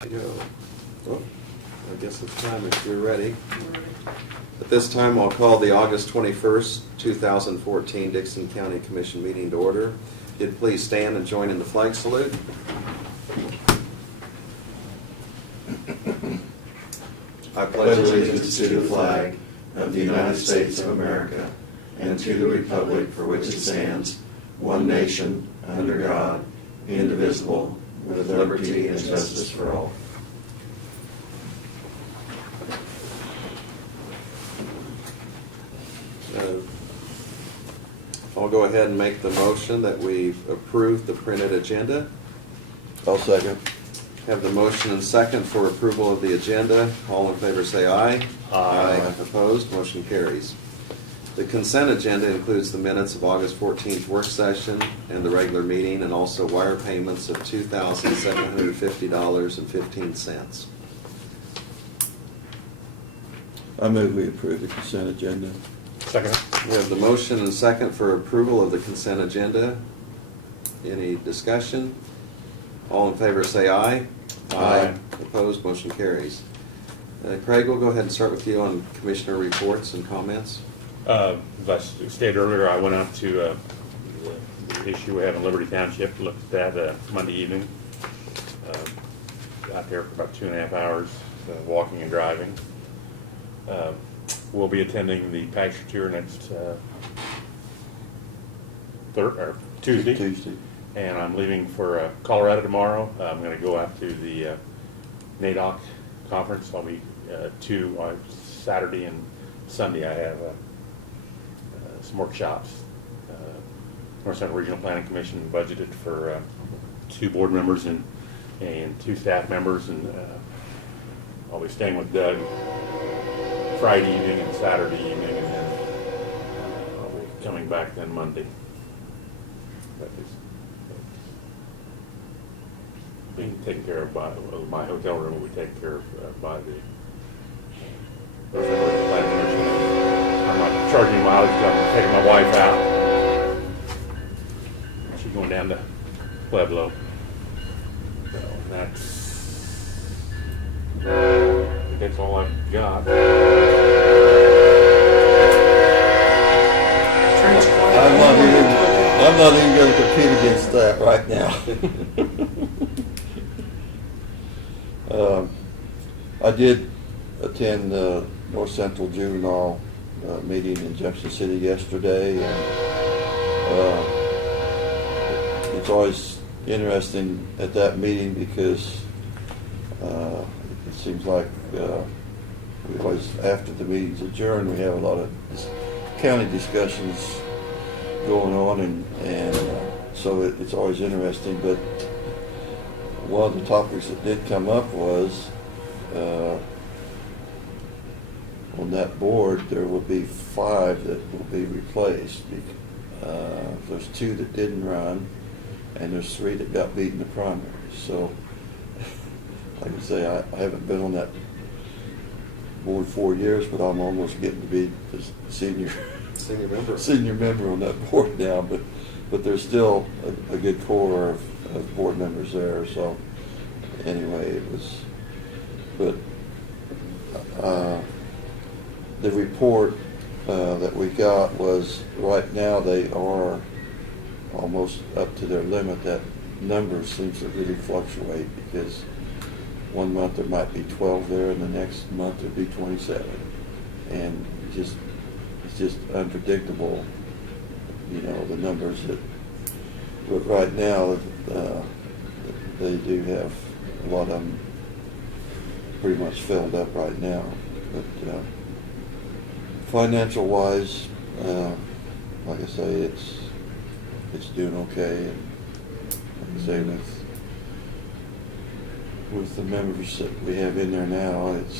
Go. Well, I guess it's time if you're ready. At this time, I'll call the August 21st, 2014 Dixon County Commission meeting to order. If you'd please stand and join in the flag salute. I Pledge allegiance to the flag of the United States of America and to the republic for which it stands, one nation, under God, indivisible, with liberty and justice for all. I'll go ahead and make the motion that we approve the printed agenda. I'll second. Have the motion and second for approval of the agenda. All in favor say aye. Aye. Opposed? Motion carries. The consent agenda includes the minutes of August 14th work session and the regular meeting, and also wire payments of $2,750.15. I move we approve the consent agenda. Second. We have the motion and second for approval of the consent agenda. Any discussion? All in favor say aye. Aye. Opposed? Motion carries. Craig, we'll go ahead and start with you on commissioner reports and comments. As I stated earlier, I went out to the issue we have in Liberty Township, looked at that Monday evening. Out there for about 2.5 hours, walking and driving. We'll be attending the pasture tour next Tuesday. And I'm leaving for Colorado tomorrow. I'm going to go out to the NADOC conference. I'll be Saturday and Sunday. I have some workshops. North Central Regional Planning Commission budgeted for 2 board members and 2 staff members, and I'll be staying with Doug Friday evening and Saturday evening, and then I'll be coming back then Monday. That is being taken care of by my hotel room. Will be taken care of by the North Central Regional Planning Commission. I'm not charging mileage because I'm taking my wife out. She's going down to Pueblo. So that's all I've got. I'm not even going to compete against that right now. I did attend the North Central Juvenile meeting in Junction City yesterday, and it's always interesting at that meeting because it seems like we always, after the meeting's adjourned, we have a lot of county discussions going on, and so it's always interesting. But one of the topics that did come up was on that board there will be 5 that will be replaced. There's 2 that didn't run, and there's 3 that got beat in the primary. So, like I say, I haven't been on that board 4 years, but I'm almost getting to be the senior member on that board now. But there's still a good core of board members there. So anyway, it was. But the report that we got was, right now they are almost up to their limit. That number seems to really fluctuate because one month there might be 12 there, and the next month there'll be 27, and it's just unpredictable, the numbers that. But right now, they do have a lot of them pretty much filled up right now. But financial-wise, like I say, it's doing okay. And like I say, with the members that we have in there now, it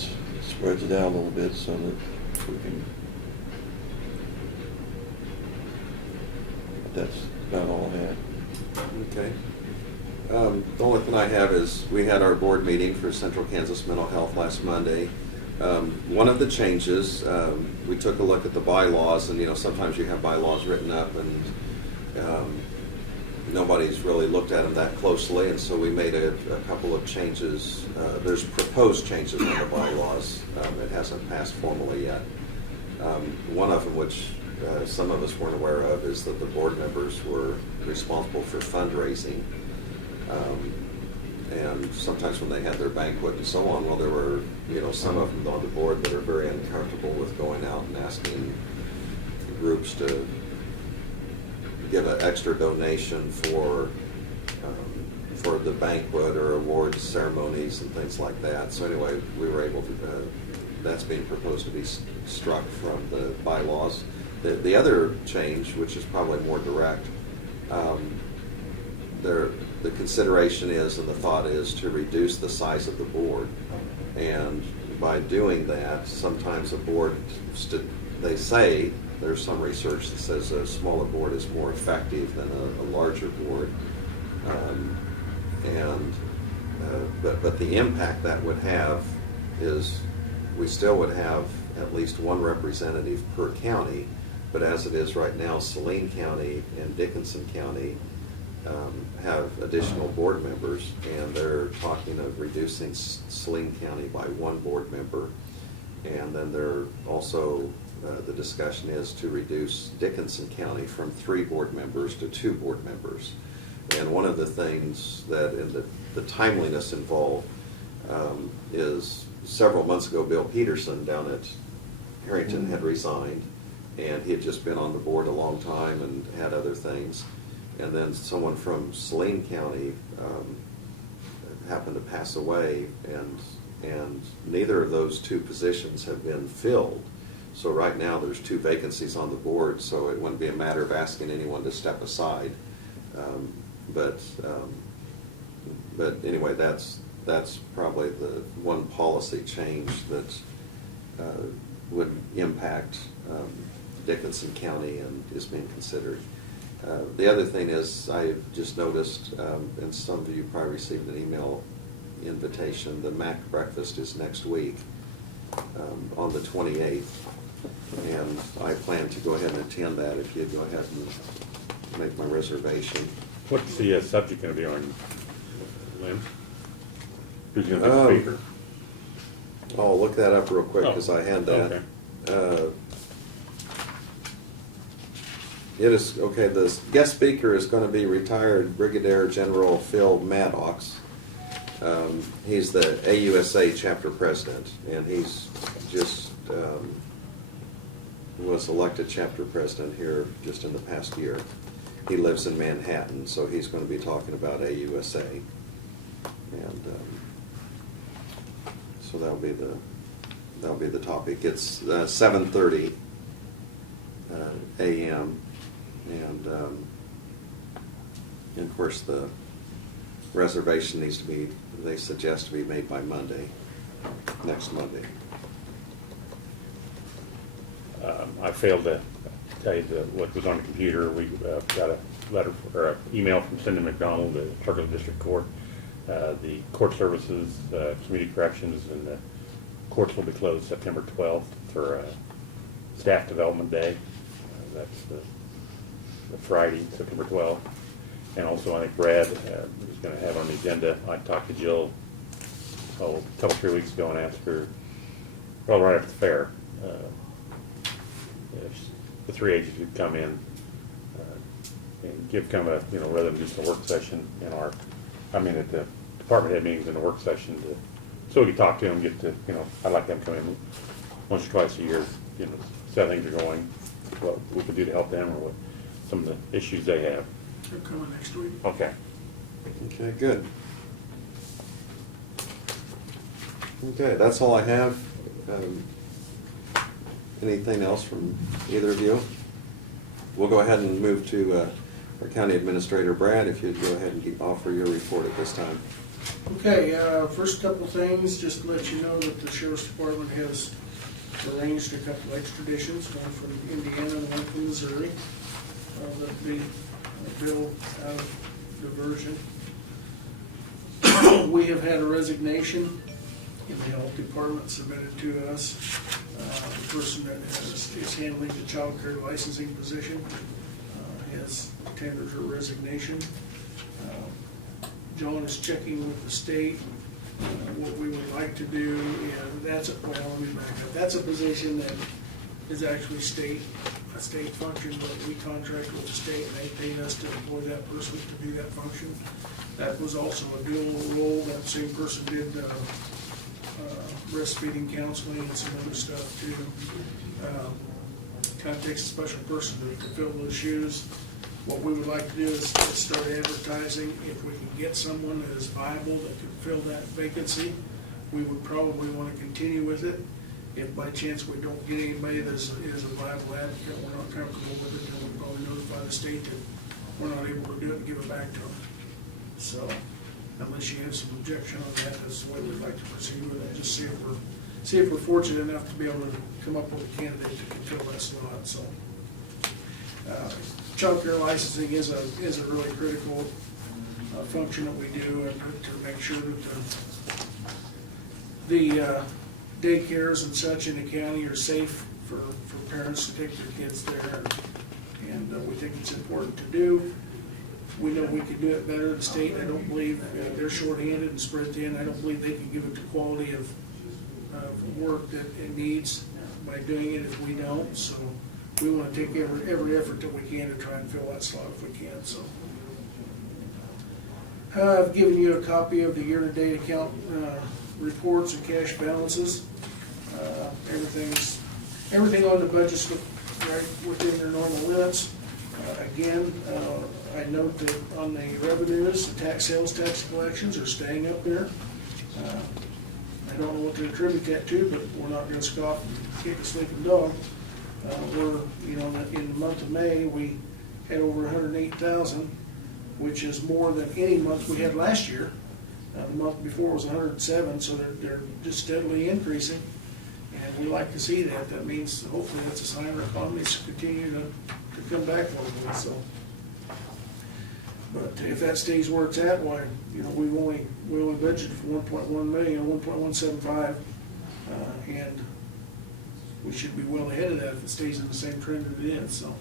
spreads it out a little bit so that we can. That's about all I had. Okay. The only thing I have is we had our board meeting for Central Kansas Mental Health last Monday. One of the changes, we took a look at the bylaws, and sometimes you have bylaws written up, and nobody's really looked at them that closely, and so we made a couple of changes. There's proposed changes in the bylaws. It hasn't passed formally yet. One of them, which some of us weren't aware of, is that the board members were responsible for fundraising. And sometimes when they had their banquet and so on, well, there were, some of them on the board that are very uncomfortable with going out and asking groups to give an extra donation for the banquet or awards ceremonies and things like that. So anyway, we were able to, that's being proposed to be struck from the bylaws. The other change, which is probably more direct, the consideration is and the thought is to reduce the size of the board. And by doing that, sometimes a board, they say, there's some research that says a smaller board is more effective than a larger board. But the impact that would have is we still would have at least one representative per county, but as it is right now, Saline County and Dickinson County have additional board members, and they're talking of reducing Saline County by one board member. And then they're also, the discussion is to reduce Dickinson County from 3 board members to 2 board members. And one of the things that in the timeliness involved is several months ago, Bill Peterson down at Harrington had resigned, and he had just been on the board a long time and had other things. And then someone from Saline County happened to pass away, and neither of those 2 positions have been filled. So right now there's 2 vacancies on the board, so it wouldn't be a matter of asking anyone to step aside. But anyway, that's probably the one policy change that would impact Dickinson County and is being considered. The other thing is, I've just noticed, and some of you probably received an email invitation, the MAC breakfast is next week on the 28th, and I plan to go ahead and attend that if you'd go ahead and make my reservation. What's the subject going to be on, Lynn? Who's going to be the speaker? I'll look that up real quick because I had that. Okay. It is, okay, the guest speaker is going to be retired Brigadier General Phil Maddox. He's the AUSA chapter president, and he's just was elected chapter president here just in the past year. He lives in Manhattan, so he's going to be talking about AUSA. And so that'll be the topic. It's 7:30 a.m. And of course the reservation needs to be, they suggest to be made by Monday, next Monday. I failed to tell you what was on the computer. We got a letter or an email from Cindy McDonald, the clerk of the district court. The court services, community corrections, and the courts will be closed September 12th for staff development day. That's the Friday, September 12th. And also I think Brad is going to have on the agenda. I talked to Jill a couple, 3 weeks ago and asked her, well, right after the fair, if the 3 agents would come in and give kind of a, rather than just a work session in at the department head meetings in the work session, so we could talk to them, get to, I'd like them to come in once or twice a year, see how things are going, what we could do to help them, or what some of the issues they have. They're coming next week. Okay. Okay, good. Okay, that's all I have. Anything else from either of you? We'll go ahead and move to our County Administrator, Brad, if you'd go ahead and offer your report at this time. Okay, first couple things, just to let you know that the Sheriff's Department has arranged a couple extraditions, one from Indiana and one from Missouri. That'll be a bill out of diversion. We have had a resignation in the Health Department submitted to us. The person that is handling the child care licensing position has tendered her resignation. John is checking with the state, what we would like to do, and that's, well, let me back up. That's a position that is actually a state function, but we contract with the state, and they paid us to employ that person to do that function. That was also a dual role. That same person did breastfeeding counseling and some other stuff too. Kind of takes a special person to fill those shoes. What we would like to do is start advertising. If we can get someone that is viable that could fill that vacancy, we would probably want to continue with it. If by chance we don't get anybody that is a viable applicant, we're not comfortable with it, then we'll probably notify the state that we're not able to do it and give it back to them. So, unless you have some objection on that, that's the way we'd like to proceed with it. Just see if we're fortunate enough to be able to come up with a candidate that can fill that slot. So, childcare licensing is a really critical function that we do, and to make sure that the daycares and such in the county are safe for parents to take their kids there, and we think it's important to do. We know we could do it better. The state, I don't believe, they're shorthanded and spread thin. I don't believe they can give it the quality of work that it needs by doing it if we don't. So we want to take every effort that we can to try and fill that slot if we can. So I've given you a copy of the year-to-date account reports and cash balances. Everything on the budget's right within their normal limits. Again, I note that on the revenues, the sales tax collections are staying up there. I don't know what to attribute that to, but we're not going to scoff and kick a sleeping dog. In the month of May, we had over 108,000, which is more than any month we had last year. The month before was 107, so they're just steadily increasing, and we like to see that. That means hopefully that's a sign our economies continue to come back a little bit. So, but if that stays where it's at, why, we only budgeted for 1.1 million, 1.175, and we should be well ahead of that if it stays in the same trend that it is. So,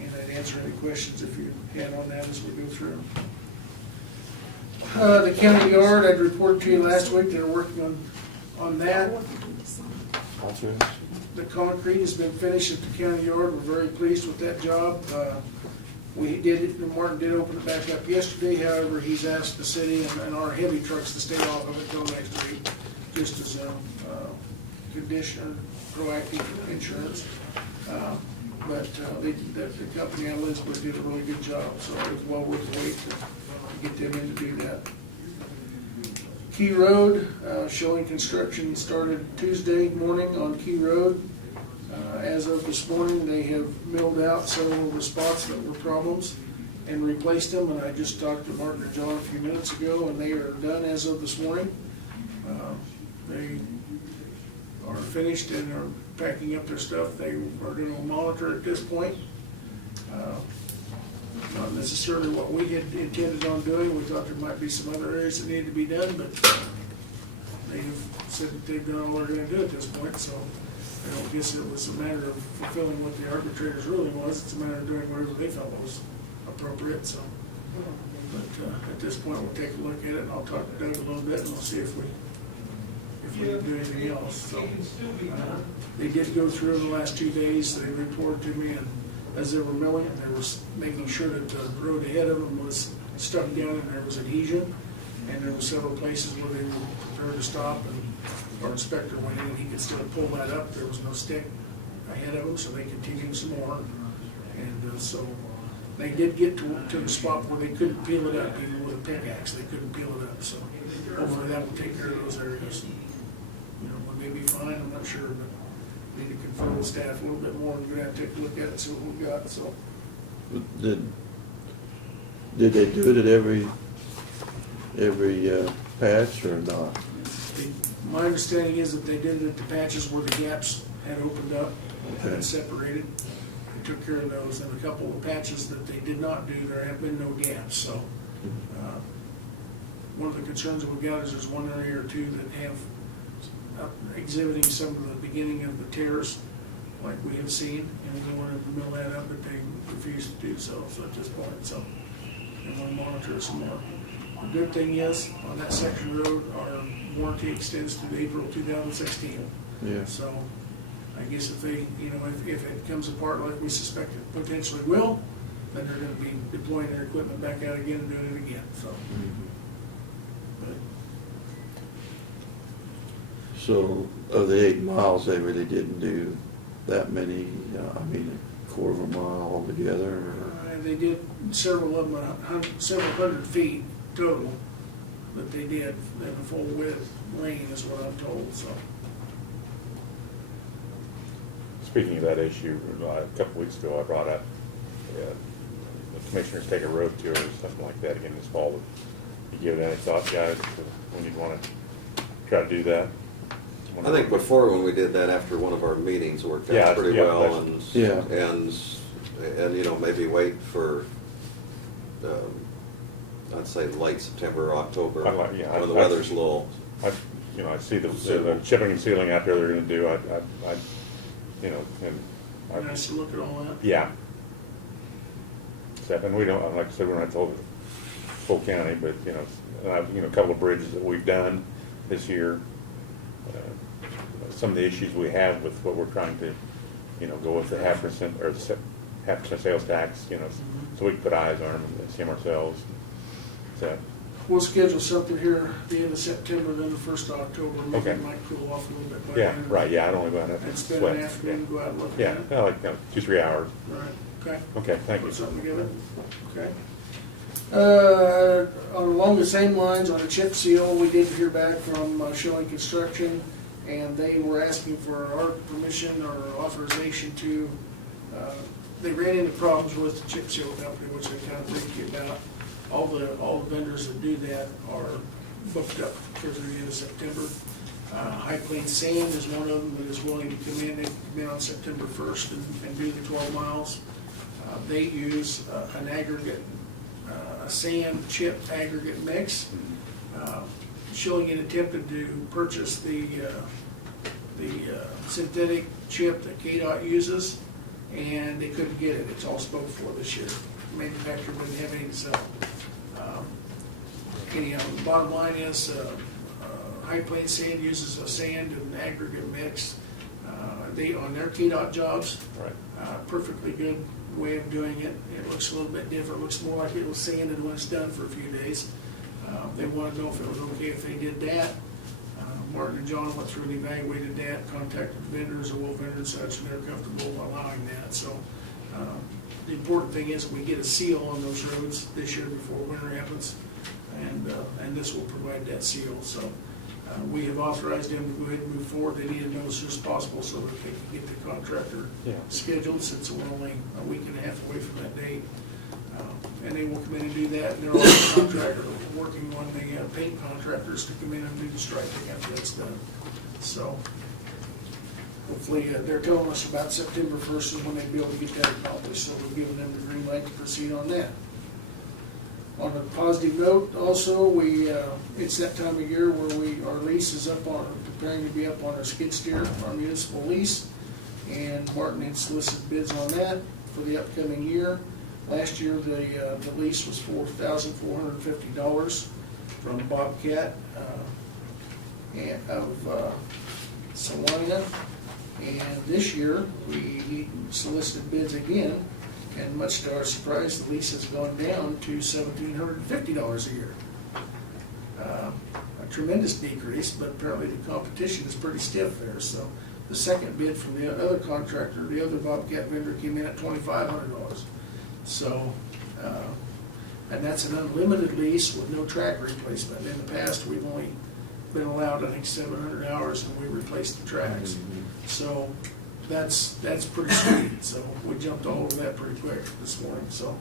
and I'd answer any questions if you had on that as we go through. The county yard, I'd reported to you last week, they're working on that. That's right. The concrete has been finished at the county yard. We're very pleased with that job. Martin did open it back up yesterday. However, he's asked the city and our heavy trucks to stay off of it until next week, just as a condition, proactive insurance. But the company out of Elizabeth did a really good job, so it was well worth the wait to get them in to do that. Key Road, showing construction started Tuesday morning on Key Road. As of this morning, they have milled out several of the spots that were problems and replaced them, and I just talked to Martin and John a few minutes ago, and they are done as of this morning. They are finished and are packing up their stuff. They are going to monitor at this point. Not necessarily what we had intended on doing. We thought there might be some other areas that needed to be done, but they have said that they've done all they're going to do at this point. So I don't guess it was a matter of fulfilling what the arbitrators really was. It's a matter of doing whatever they felt was appropriate. So, but at this point, we'll take a look at it, and I'll talk to Doug a little bit, and we'll see if we can do anything else. So they did go through in the last 2 days. They reported to me, and as they were milling, they were making sure that the road ahead of them was stuck down and there was adhesion, and there were several places where they were prepared to stop, and our inspector went in and he could still pull that up. There was no stick ahead of them, so they continued some more, and so they did get to the spot where they couldn't peel it up, even with a pickaxe. They couldn't peel it up, so hopefully that will take care of those areas. We may be fine, I'm not sure, but need to confer with staff a little bit more, and we're gonna have to take a look at it and see what we've got. So Did they do it at every patch or not? My understanding is that they did it at the patches where the gaps had opened up and had separated. They took care of those, and a couple of patches that they did not do, there have been no gaps. So one of the concerns that we've got is there's one area or two that have exhibiting some of the beginning of the tears, like we have seen, and we wanted to mill that up, but they refused to do so, at this point, so they want to monitor it some more. The good thing is, on that section of road, our warranty extends to April 2016. Yeah. So, I guess if they, if it comes apart like we suspect it potentially will, then they're gonna be deploying their equipment back out again and doing it again, so. But So of the 8 miles, they really didn't do that many, I mean, a quarter of a mile altogether, or? They did several of them, several hundred feet total, but they did, in a full width lane is what I'm told, so. Speaking of that issue, a couple weeks ago, I brought up the commissioners take a road tour or something like that again this fall. You give it any thought, guys, when you'd want to try to do that? I think before, when we did that after one of our meetings, worked Yeah, out pretty yeah, well, that's- and, Yeah. and maybe wait for, I'd say late September, October, I'd like- yeah, when the I'd- weather's a little, I see the chipping and sealing out there they're gonna do, and Nice to look at all that. yeah. And we don't, like I said, we're not told full county, but, a couple of bridges that we've done this year, some of the issues we have with what we're trying to, go with the 0.5% or the 0.5% sales tax, so we can put eyes on them and see them ourselves. So, We'll schedule something here at the end of September, then the 1st of October, maybe Okay. it might cool off a little bit. by yeah, then. right, yeah, I don't want to And sweat. spend an afternoon, go out and look Yeah, at it. yeah, like 2-3 hours. Right, okay. Okay, thank you. Put something together, okay. Along the same lines, on the chip seal, we did hear back from Schilling Construction, and they were asking for our permission or authorization to, they ran into problems with the chip seal company, which I kind of briefed you about. All the vendors that do that are booked up through the end of September. High Plains Sand is one of them that is willing to come in. They can come in on September 1st and do the 12 miles. They use an aggregate, a sand chip aggregate mix. Schilling had attempted to purchase the synthetic chip that KDOT uses, and they couldn't get it. It's all spoke for this year. The manufacturer wouldn't have any to sell. Anyhow, the bottom line is, High Plains Sand uses a sand and aggregate mix. They, on their KDOT jobs, Right. perfectly good way of doing it. It looks a little bit different, looks more like it was sanded when it's done for a few days. They wanted to know if it was okay if they did that. Martin and John went through and evaluated that, contacted vendors, oil vendors and such, and they're comfortable allowing that. So the important thing is we get a seal on those roads this year before winter happens, and this will provide that seal. So we have authorized them to go ahead and move forward. They need to know as soon as possible so that they can get the contractor Yeah. scheduled, since we're only a week and a half away from that date. And they will come in and do that, and they're also contractor, working on the paint contractors to come in and do the striping after that's done. So hopefully, they're telling us about September 1st is when they'll be able to get that accomplished, so we're giving them the green light to proceed on that. On a positive note, also, it's that time of year where our lease is preparing to be up on our skid steer, our municipal lease, and Martin had solicited bids on that for the upcoming year. Last year, the lease was $4,450 from Bobcat of Salina. And this year, we solicited bids again, and much to our surprise, the lease has gone down to $1,750 a year. A tremendous decrease, but apparently the competition is pretty stiff there. So the second bid from the other contractor, the other Bobcat vendor, came in at $2,500. So, and that's an unlimited lease with no track replacement. In the past, we've only been allowed, I think, 700 hours, and we replaced the tracks. So that's pretty sweet. So we jumped all over that pretty quick this morning. So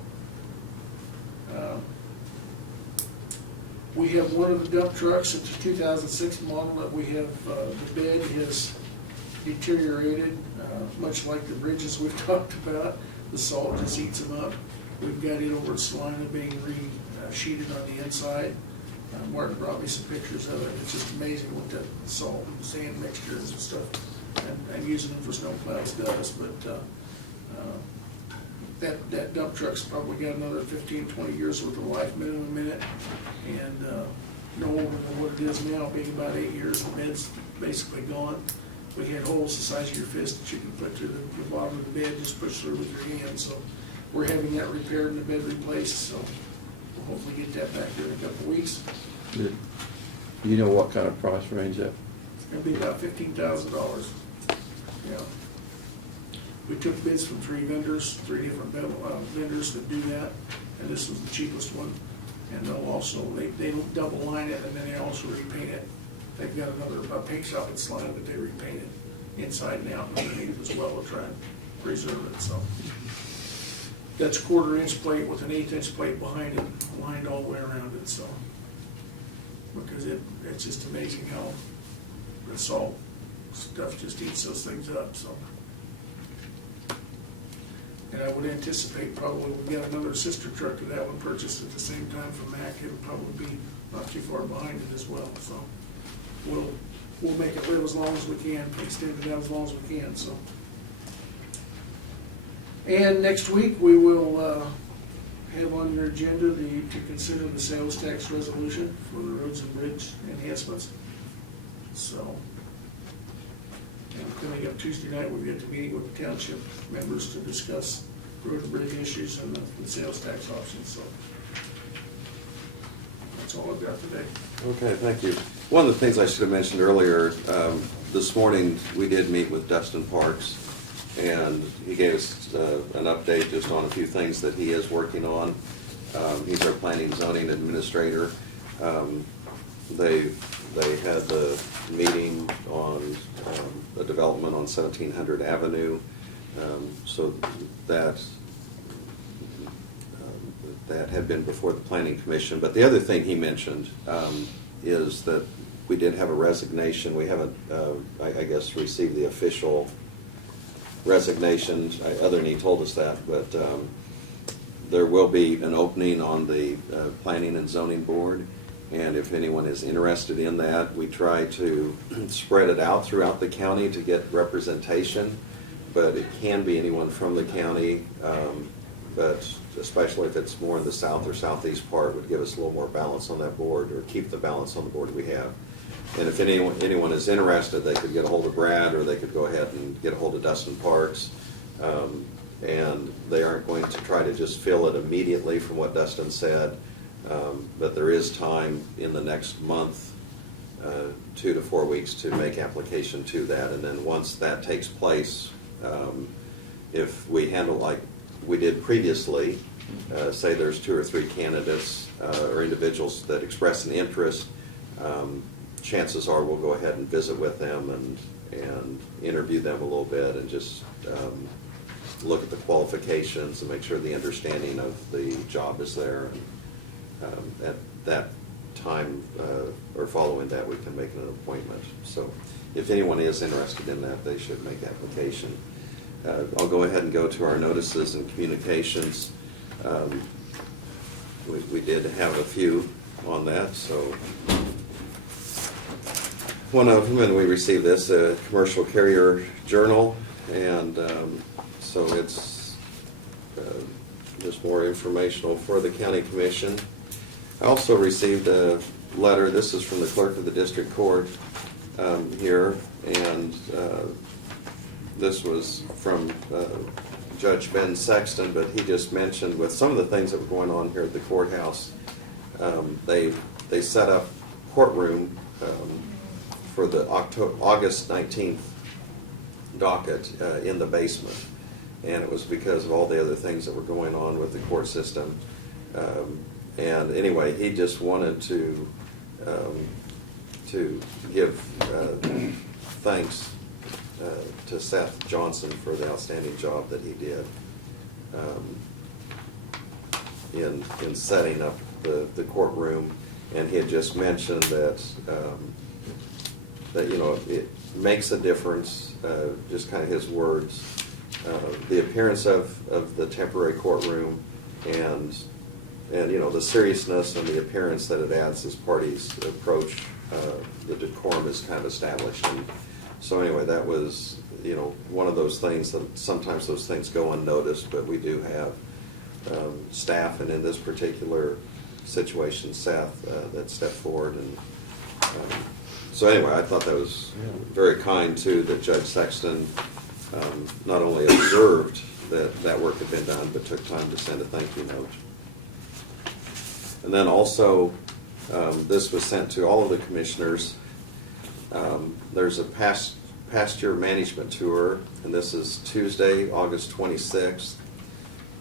we have one of the dump trucks. It's a 2006 model that we have. The bed has deteriorated, much like the bridges we've talked about. The salt just eats them up. We've got it over at Salina being re-sheeted on the inside. Martin brought me some pictures of it. It's just amazing what the salt and sand mixtures and stuff and using them for snow plows does, but that dump truck's probably got another 15, 20 years worth of life minimum in it, and no older than what it is now, being about 8 years. The bed's basically gone. We had holes the size of your fist that you can put through the bottom of the bed, just push through with your hand. So we're having that repaired and the bed replaced, so we'll hopefully get that back here in a couple of weeks. Do you know what kind of price range that? It's gonna be about $15,000. Yeah. We took bids from 3 vendors, 3 different vendors that do that, and this was the cheapest one. And they'll also, they don't double line it, and then they also repaint it. They've got a paint shop in Slime that they repaint it inside and out and underneath as well to try and preserve it, so. That's 1/4-inch plate with an 1/8-inch plate behind it, lined all the way around it, so. Because it's just amazing how the salt stuff just eats those things up, so. And I would anticipate probably we got another sister truck to that one purchased at the same time from Mack. It'll probably be not too far behind it as well, so. We'll make it live as long as we can, extend it out as long as we can, so. And next week, we will have on your agenda to consider the sales tax resolution for the roads and bridge enhancements. So, and coming up Tuesday night, we'll get to meeting with the township members to discuss road and bridge issues and the sales tax options, so. That's all I've got today. Okay, thank you. One of the things I should have mentioned earlier, this morning, we did meet with Dustin Parks, and he gave us an update just on a few things that he is working on. He's our planning zoning administrator. They had the meeting on a development on 1700 Avenue, so that had been before the Planning Commission. But the other thing he mentioned is that we did have a resignation. We haven't, I guess, received the official resignation. Other than he told us that, but there will be an opening on the Planning and Zoning Board. And if anyone is interested in that, we try to spread it out throughout the county to get representation. But it can be anyone from the county, but especially if it's more in the south or southeast part, would give us a little more balance on that board, or keep the balance on the board we have. And if anyone is interested, they could get a hold of Brad, or they could go ahead and get a hold of Dustin Parks. And they aren't going to try to just fill it immediately from what Dustin said. But there is time in the next month, 2 to 4 weeks, to make application to that. And then once that takes place, if we handle like we did previously, say there's 2 or 3 candidates or individuals that express an interest, chances are we'll go ahead and visit with them and interview them a little bit, and just look at the qualifications and make sure the understanding of the job is there. And at that time or following that, we can make an appointment. So if anyone is interested in that, they should make application. I'll go ahead and go to our notices and communications. We did have a few on that, so one of them, and we received this, a commercial carrier journal, and so it's just more informational for the county commission. I also received a letter. This is from the clerk of the district court here, and this was from Judge Ben Sexton, but he just mentioned with some of the things that were going on here at the courthouse, they set up courtroom for the August 19th docket in the basement, and it was because of all the other things that were going on with the court system. And anyway, he just wanted to give thanks to Seth Johnson for the outstanding job that he did in setting up the courtroom. And he had just mentioned that you know, it makes a difference, just kind of his words, the appearance of the temporary courtroom, and you know, the seriousness and the appearance that it adds as parties approach the decorum is kind of established. And So anyway, that was, one of those things that sometimes those things go unnoticed, but we do have staff, and in this particular situation, Seth, that stepped forward. And so anyway, I thought that was very kind too, that Judge Sexton not only observed that work had been done, but took time to send a thank you note. And then also, this was sent to all of the commissioners. There's a pasture management tour, and this is Tuesday, August 26th.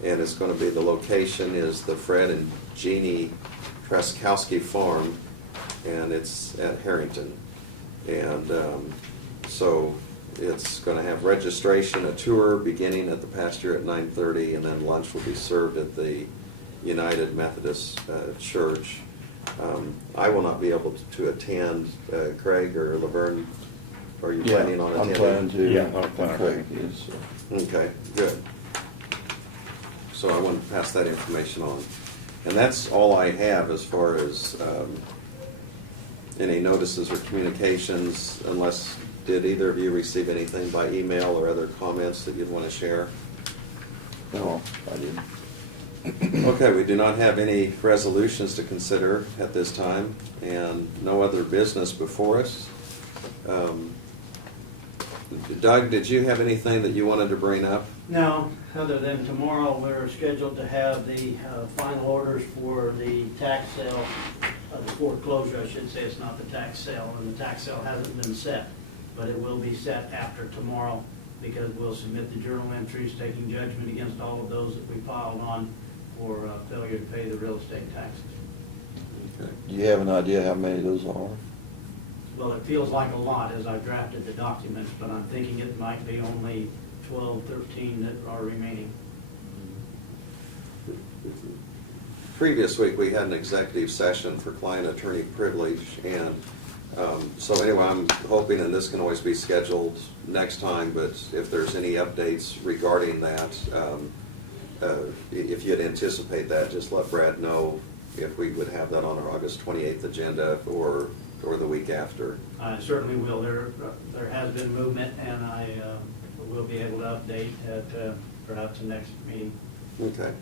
And it's going to be, the location is the Fred and Jeannie Traskowski Farm, and it's at Harrington. And so it's going to have registration, a tour beginning at the pasture at 9:30, and then lunch will be served at the United Methodist Church. I will not be able to attend. Craig or Laverne, are you planning on attending? I'm planning to. Yeah, I'm planning. Craig is. Okay, good. So I want to pass that information on. And that's all I have as far as any notices or communications, unless, did either of you receive anything by email or other comments that you'd want to share? No, I didn't. Okay, we do not have any resolutions to consider at this time, and no other business before us. Doug, did you have anything that you wanted to bring up? No, other than tomorrow, we're scheduled to have the final orders for the tax sale, the foreclosure, I should say. It's not the tax sale, and the tax sale hasn't been set, but it will be set after tomorrow, because we'll submit the journal entries taking judgment against all of those that we filed on for failure to pay the real estate taxes. Okay. Do you have an idea how many those are? Well, it feels like a lot as I've drafted the documents, but I'm thinking it might be only 12, 13 that are remaining. Previous week, we had an executive session for client-attorney privilege, and so anyway, I'm hoping, and this can always be scheduled next time, but if there's any updates regarding that, if you'd anticipate that, just let Brad know if we would have that on our August 28th agenda or the week after. I certainly will. There has been movement, and I will be able to update at perhaps the next meeting. Okay.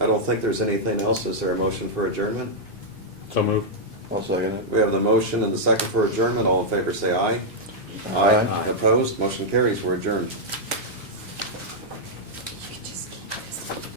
I don't think there's anything else. Is there a motion for adjournment? So move. I'll second it. We have the motion and the second for adjournment. All in favor say aye. Aye. Opposed? Motion carries. We're adjourned.